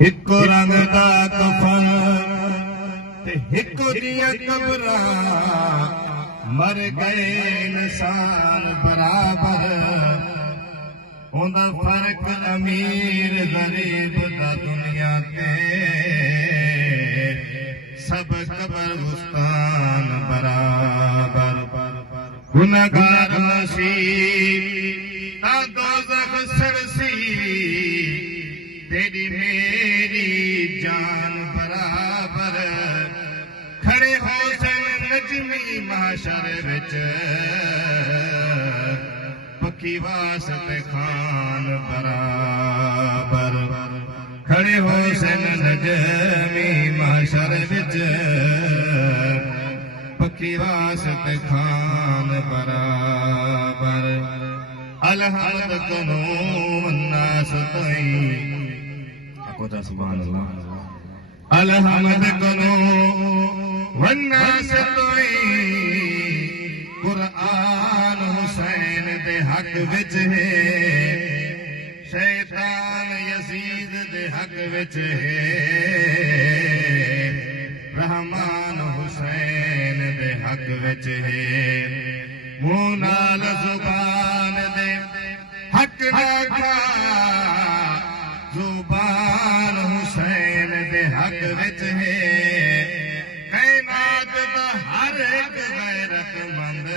एक रंग दा कफन ते एक दिया कबरा मर गए इंसान बराबर ओंदा फर्क अमीर गरीब दा दुनिया ते सब कब्रिस्तान बराबर गुनहगार नसीब ता दोज़ख सड़सी तेरी मेरी जान बराबर खड़े हो सन नजमी माशर विच पक्की वास्ते खान बराबर खड़े हो सन नजमी माशर विच पक्की वास्ते खान बराबर अलहमद कनो अन्नास तई सुभान अल्लाह अलहमद कनो वन्नास तई कुरान हुसैन दे हक विच है शैतान यजीद दे हक विच है रहमान हुसैन दे हक विच है मुंह नाल जुबान दे हक रखा जुबान हुसैन दे हक विच है कायनात दा हर एक गैरतमंद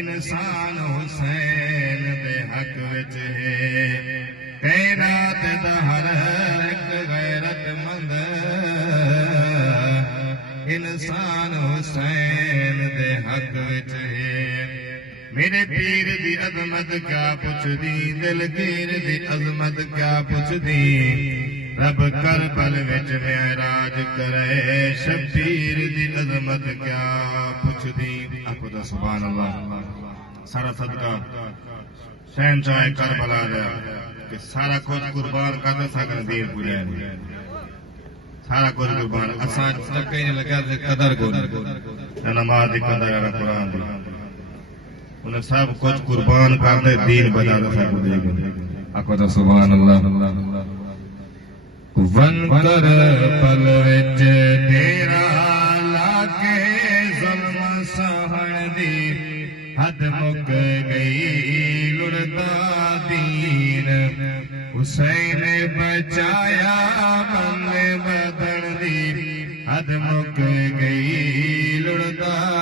इंसान हुसैन दे हक विच है कायनात दा हर एक गैरतमंद इंसान हुसैन दे हक विच है मेरे पीर दी अजमत क्या पुछदी दिलगीर दी अजमत क्या पुछदी रब करबल विच मेराज करे शबीर दी अजमत क्या पुछदी आखो दा सुभान अल्लाह सारा सदका शहंशाह करबला दा कि सारा कुछ कुर्बान कर सकन दीन पूरे सारा कुछ कुर्बान असा तक ही लगा कदर को नमाज दी कदर कुरान दी उन्हें सब कुछ कुर्बान कर दे दीन बजा दे आखो तो सुभान अल्लाह वन कर पल विच तेरा लाके ज़ुल्म सहन दी हद मुक गई लुढ़दा दीन हुसैन बचाया बंदे बदन दी हद मुक गई लुढ़दा